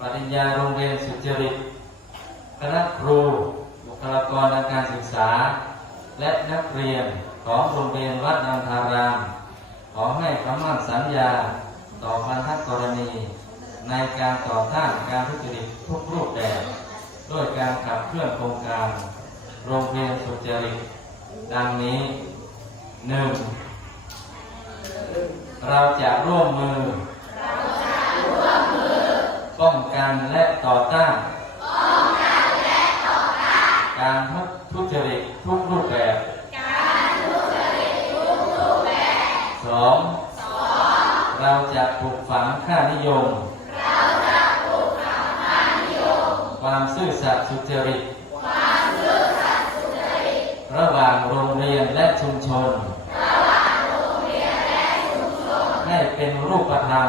ปริญญาโรงเรียนสุจริตคณะครูบุคลากรทางการศึกษา และนักเรียนของโรงเรียนวัดนันทาราม ขอให้คำมั่นสัญญาต่อพันธกรณี ในการต่อต้านการทุจริตทุกรูปแบบ ด้วยการขับเคลื่อนโครงการ โรงเรียนสุจริต ดังนี้หนึ่งเราจะร่วมมือ ป้องกันและต่อต้านการทุจริตทุกรูปแบบสองเราจะปลูกฝังค่านิยมความซื่อสัตย์สุจริตระหว่างโรงเรียนและชุมชนให้เป็นรูปธรรม